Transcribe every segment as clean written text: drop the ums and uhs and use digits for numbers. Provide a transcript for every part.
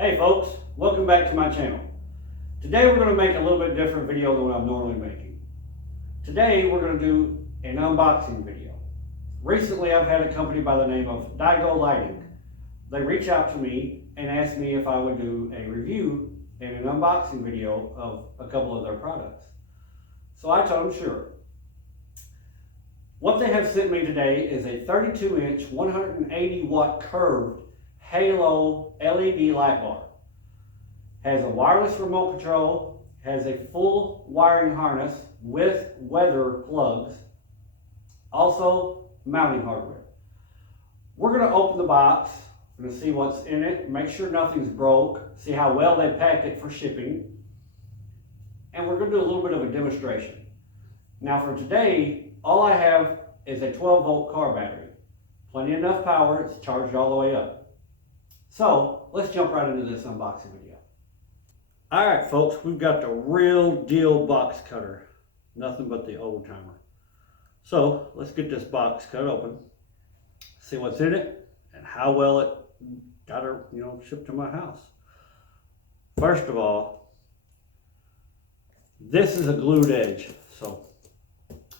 Hey folks, welcome back to my channel. Today we're going to make a little bit different video than what I'm normally making. Today we're going to do an unboxing video. Recently I've had a company by the name of DiGo Lighting. They reached out to me and asked me if I would do a review and an unboxing video of a couple of their products. So I told them sure. What they have sent me today is a 32-inch 180 watt curved Halo LED light bar. Has a wireless remote control, has a full wiring harness with weather plugs, also mounting hardware. We're going to open the box, we're going to see what's in it, make sure nothing's broke, see how well they packed it for shipping, and we're going to do a little bit of a demonstration. Now for today, all I have is a 12-volt car battery. Plenty enough power, it's charged all the way up. So, let's jump right into this unboxing video. Alright folks, we've got the real deal box cutter. Nothing but the old timer. So, let's get this box cut open, see what's in it, and how well it got her, shipped to my house. First of all, this is a glued edge, so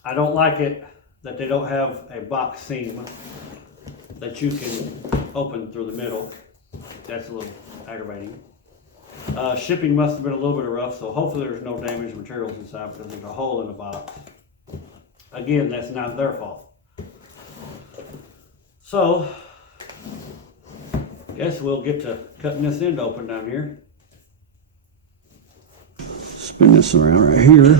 I don't like it that they don't have a box seam that you can open through the middle. That's a little aggravating. Shipping must have been a little bit rough, so hopefully there's no damaged materials inside because there's a hole in the box. Again, that's not their fault. So, guess we'll get to cutting this end open down here. Spin this around right here.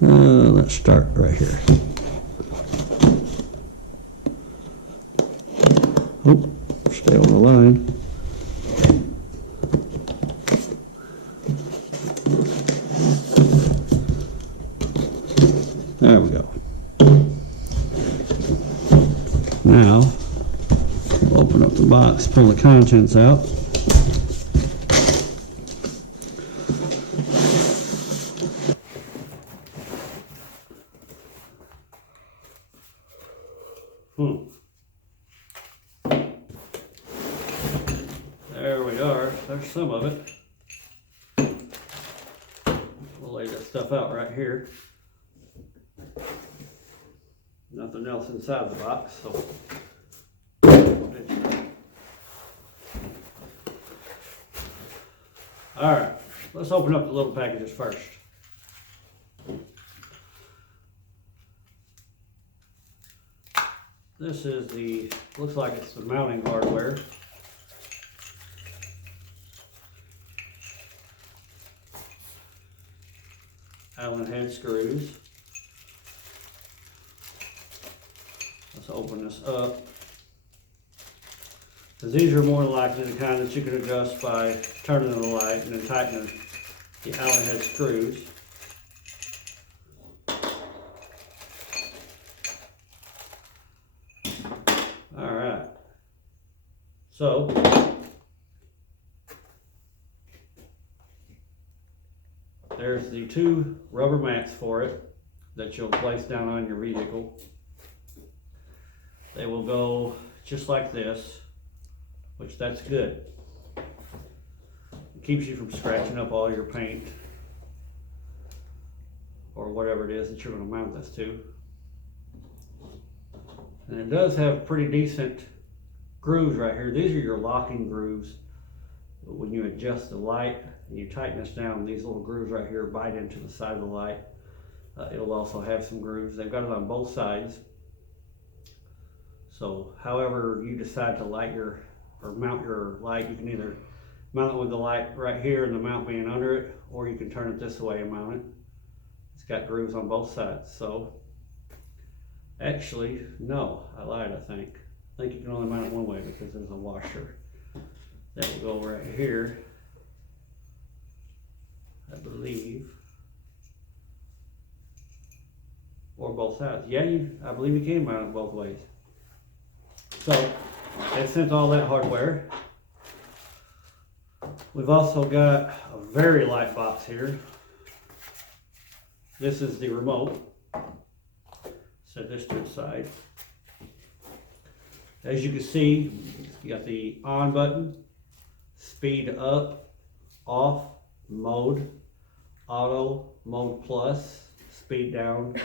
Let's start right here. Oh, stay on the line. There we go. Now, open up the box, pull the contents out. There we are. There's some of it. We'll lay that stuff out right here. Nothing else inside the box, so. Alright, let's open up the little packages first. This is the, looks like it's the mounting hardware. Allen head screws. Let's open this up. Because these are more likely the kind that you can adjust by turning the light and then tightening the Allen head screws. Alright. So, there's the two rubber mats for it that you'll place down on your vehicle. They will go just like this, which that's good. It keeps you from scratching up all your paint or whatever it is that you're going to mount this to. And it does have pretty decent grooves right here. These are your locking grooves. When you adjust the light and you tighten this down, these little grooves right here bite into the side of the light. It'll also have some grooves. They've got it on both sides. So however you decide to light your or mount your light, you can either mount it with the light right here and the mount being under it, or you can turn it this way and mount it. It's got grooves on both sides. So actually, no, I lied, I think. I think you can only mount it one way because there's a washer that will go right here, I believe, or both sides. Yeah, I believe you can mount it both ways. So, they sent all that hardware. We've also got a very light box here. This is the remote. Set this to the side. As you can see, you got the on button, speed up, off, mode, auto, mode plus, speed down.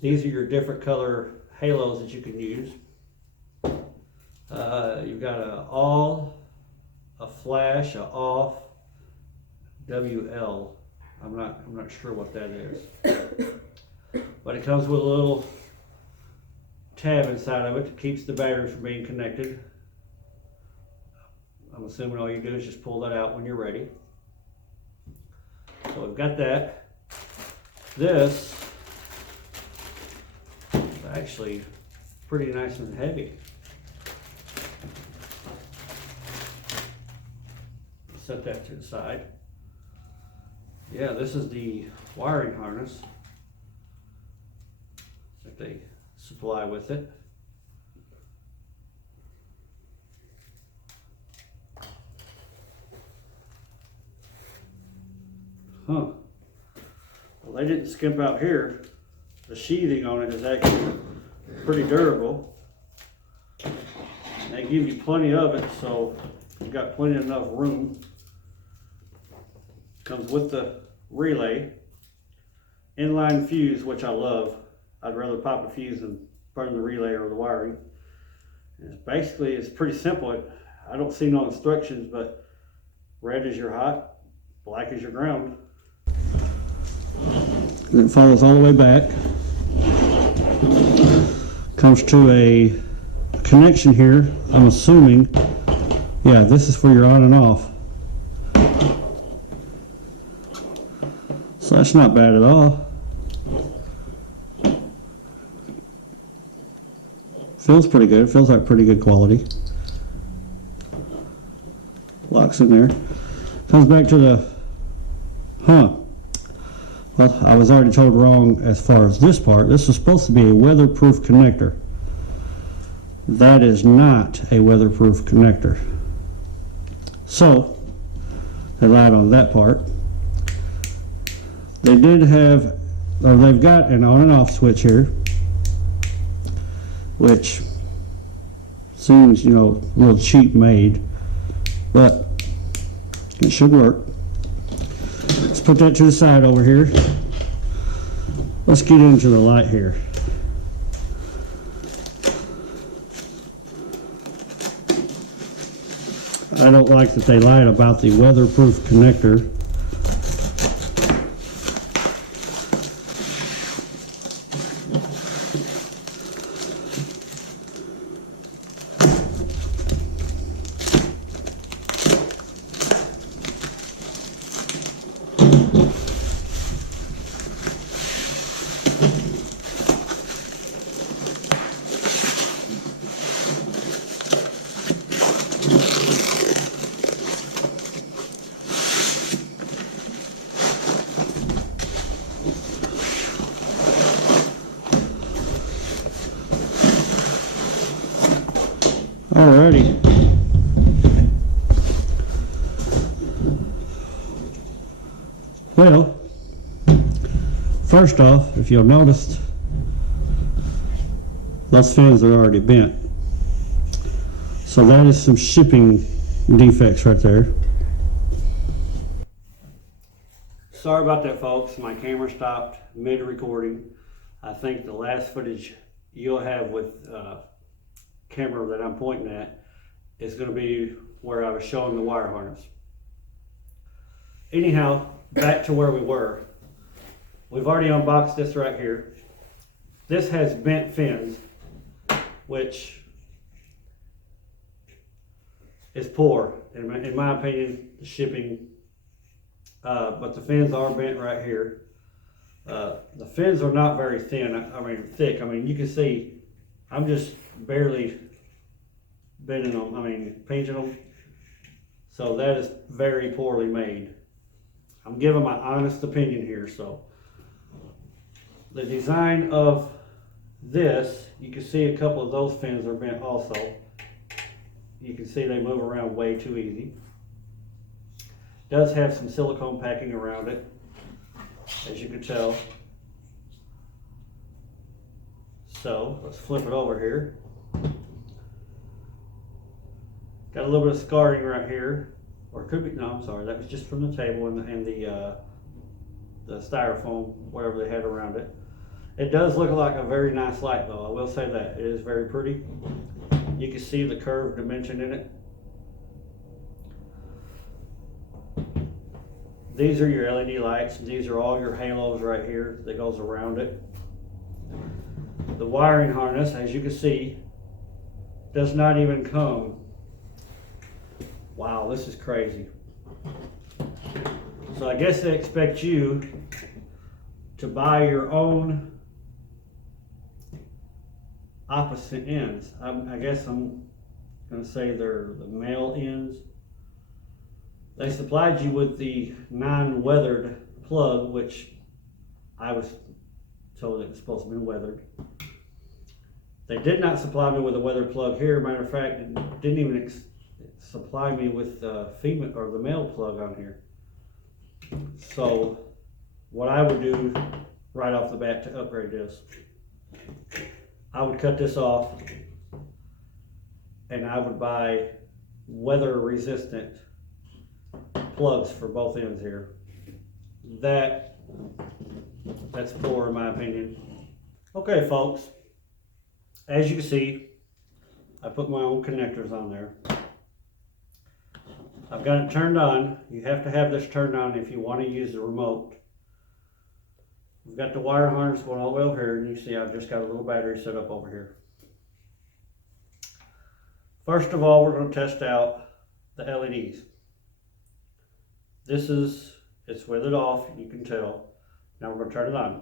These are your different color halos that you can use. You've got a all, a flash, a off, WL. I'm not sure what that is. But it comes with a little tab inside of it that keeps the batteries from being connected. I'm assuming all you do is just pull that out when you're ready. So we've got that. This is actually pretty nice and heavy. Set that to the side. Yeah, this is the wiring harness that they supply with it. Huh. Well, they didn't skimp out here. The sheathing on it is actually pretty durable. They give you plenty of it, so you've got plenty enough room. Comes with the relay. Inline fuse, which I love. I'd rather pop a fuse than burn the relay or the wiring. It's pretty simple. I don't see no instructions, but red is your hot, black is your ground. And it follows all the way back. Comes to a connection here, I'm assuming. Yeah, this is for your on and off. So that's not bad at all. Feels pretty good. It feels like pretty good quality. Locks in there. Comes back to the, well, I was already told wrong as far as this part. This is supposed to be a weatherproof connector. That is not a weatherproof connector. So, they lied on that part. They did have, or they've got an on and off switch here, which seems, a little cheap made, but it should work. Let's put that to the side over here. Let's get into the light here. I don't like that they lied about the weatherproof connector. Alrighty. Well, first off, if you'll notice, those fins are already bent. So that is some shipping defects right there. Sorry about that, folks. My camera stopped mid-recording. I think the last footage you'll have with camera that I'm pointing at is going to be where I was showing the wire harness. Anyhow, back to where we were. We've already unboxed this right here. This has bent fins, which is poor in my opinion, the shipping. But the fins are bent right here. The fins are not very thin, thick. You can see I'm just barely bending them, pinching them. So that is very poorly made. I'm giving my honest opinion here. So the design of this, you can see a couple of those fins are bent also. You can see they move around way too easy. Does have some silicone packing around it, as you can tell. So let's flip it over here. Got a little bit of scarring right here, or it could be, no, I'm sorry, that was just from the table and the styrofoam, whatever they had around it. It does look like a very nice light though, I will say that. It is very pretty. You can see the curved dimension in it. These are your LED lights. These are all your halos right here that goes around it. The wiring harness, as you can see, does not even come. Wow, this is crazy. So I guess they expect you to buy your own opposite ends. I guess I'm gonna say they're the male ends. They supplied you with the non-weathered plug, which I was told it was supposed to be weathered. They did not supply me with a weathered plug here. Matter of fact, it didn't even supply me with the female or the male plug on here. So what I would do right off the bat to upgrade this, I would cut this off and I would buy weather resistant plugs for both ends here. That's poor in my opinion. Okay folks, as you can see, I put my own connectors on there. I've got it turned on. You have to have this turned on if you want to use the remote. We've got the wire harness going all the way over here, and you see I've just got a little battery set up over here. First of all, we're going to test out the LEDs. It's weathered off, you can tell. Now we're going to turn it on.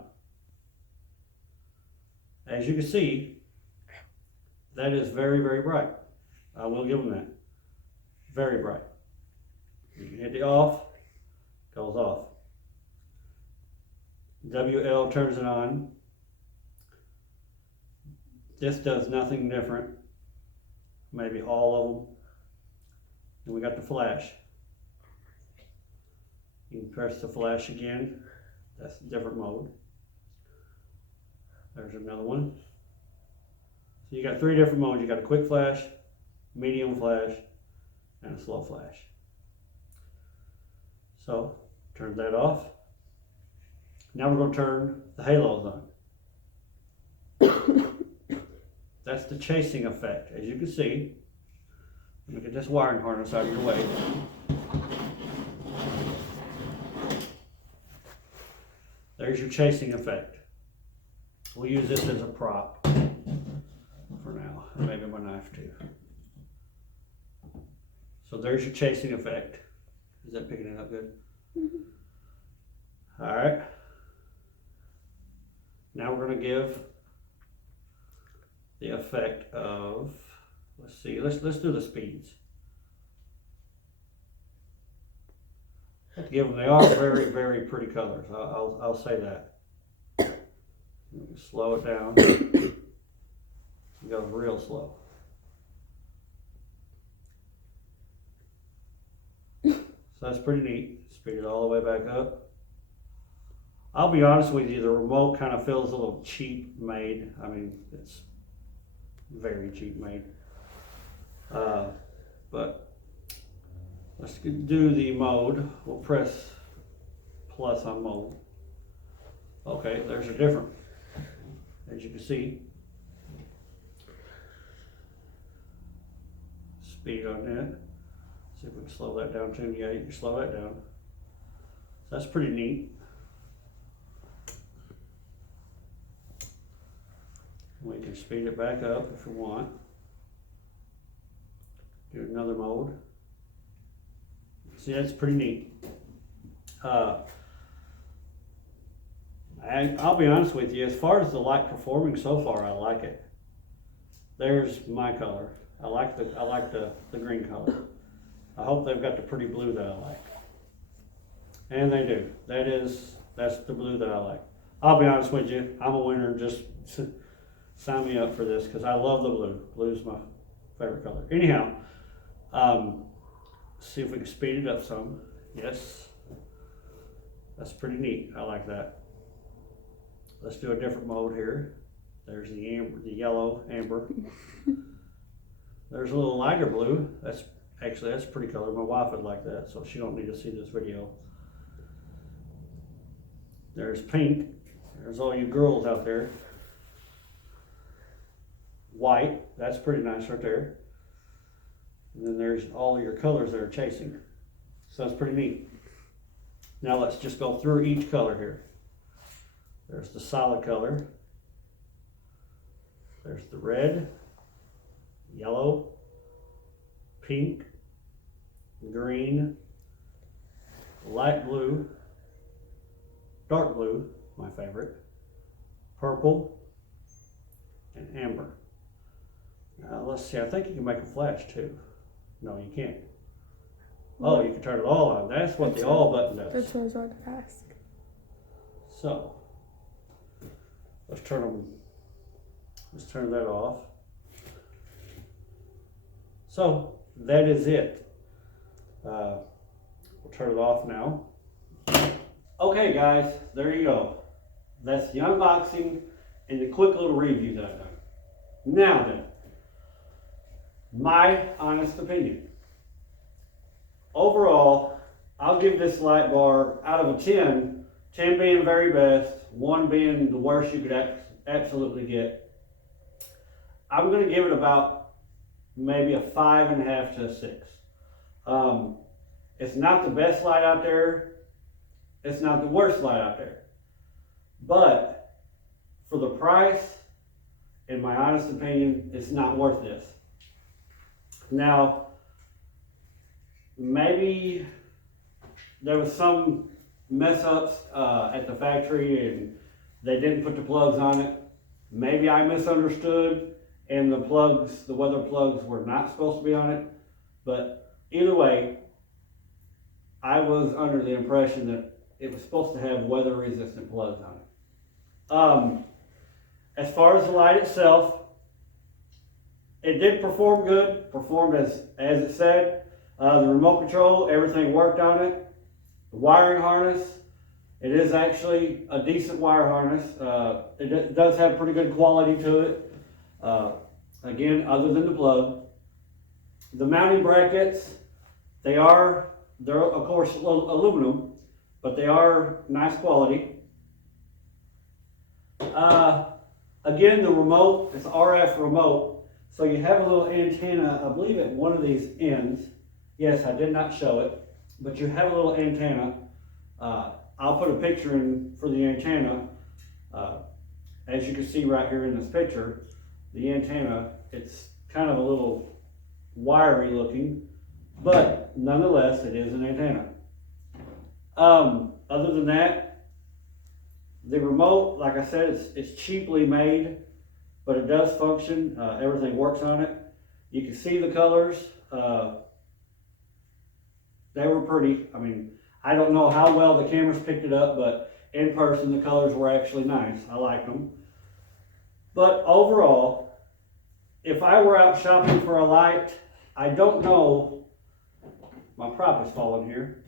As you can see, that is very, very bright. I will give them that. Very bright. You can hit the off, goes off. WL turns it on. This does nothing different. Maybe all of them. And we got the flash. You can press the flash again. That's a different mode. There's another one. So you got 3 different modes. You got a quick flash, medium flash, and a slow flash. So turn that off. Now we're going to turn the halos on. That's the chasing effect. As you can see, let me get this wiring harness out of your way. There's your chasing effect. We'll use this as a prop for now, and maybe my knife too. So there's your chasing effect. Is that picking it up good? Mm-hmm. All right. Now we're going to give the effect of, let's see, let's do the speeds. Give them, they are very, very pretty colors. I'll say that. Slow it down. It goes real slow. So that's pretty neat. Speed it all the way back up. I'll be honest with you, the remote kind of feels a little cheap made. I mean, it's very cheap made. But let's do the mode. We'll press plus on mode. Okay, there's a different, as you can see. Speed on that. See if we can slow that down too. Yeah, you can slow that down. So that's pretty neat. We can speed it back up if we want. Do another mode. See, that's pretty neat. And I'll be honest with you, as far as the light performing so far, I like it. There's my color. I like the green color. I hope they've got the pretty blue that I like. And they do. That's the blue that I like. I'll be honest with you, I'm a winner. Just sign me up for this because I love the blue. Blue's my favorite color. Anyhow, see if we can speed it up some. Yes, that's pretty neat. I like that. Let's do a different mode here. There's the amber, the yellow amber. There's a little lighter blue. That's Actually, that's a pretty color. My wife would like that, so she don't need to see this video. There's pink. There's all you girls out there. White, that's pretty nice right there. And then there's all your colors that are chasing. So that's pretty neat. Now let's just go through each color here. There's the solid color. There's the red, yellow, pink, green, light blue, dark blue, my favorite, purple, and amber. Now let's see, I think you can make a flash too. No, you can't. Oh, you can turn it all on. That's what the all button does. That's what I was about to ask. So, let's turn that off. So, that is it. We'll turn it off now. Okay guys, there you go. That's the unboxing and the quick little review that I've done. Now then, my honest opinion. Overall, I'll give this light bar out of a 10, 10 being very best, 1 being the worst you could absolutely get. I'm going to give it about maybe a 5.5 to a 6. It's not the best light out there. It's not the worst light out there. But for the price, in my honest opinion, it's not worth this. Now, maybe there was some mess ups at the factory and they didn't put the plugs on it. Maybe I misunderstood and the weather plugs were not supposed to be on it. But either way, I was under the impression that it was supposed to have weather resistant plugs on it. As far as the light itself, it did perform good, performed as it said. The remote control, everything worked on it. The wiring harness, it is actually a decent wire harness. It does have pretty good quality to it. Again, other than the plug. The mounting brackets, they're of course aluminum, but they are nice quality. Again, the remote, it's RF remote, so you have a little antenna, I believe at one of these ends. Yes, I did not show it, but you have a little antenna. I'll put a picture in for the antenna. As you can see right here in this picture, the antenna, it's kind of a little wiry looking, but nonetheless, it is an antenna. Other than that, the remote, like I said, it's cheaply made, but it does function. Everything works on it. You can see the colors. They were pretty. I mean, I don't know how well the cameras picked it up, but in person, the colors were actually nice. I like them. But overall, if I were out shopping for a light, I don't know, my prop is falling here.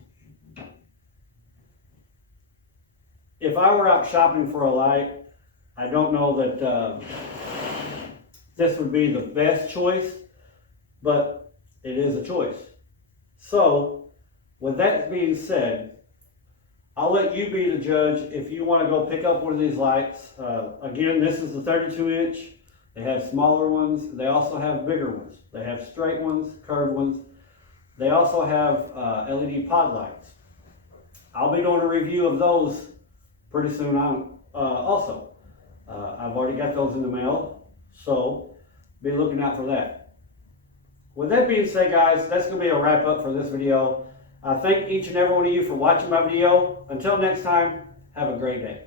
If I were out shopping for a light, I don't know that this would be the best choice, but it is a choice. So, with that being said, I'll let you be the judge if you want to go pick up one of these lights. Again, this is the 32-inch. They have smaller ones. They also have bigger ones. They have straight ones, curved ones. They also have LED pod lights. I'll be doing a review of those pretty soon on also. I've already got those in the mail, so be looking out for that. With that being said, guys, that's going to be a wrap up for this video. I thank each and every one of you for watching my video. Until next time, have a great day.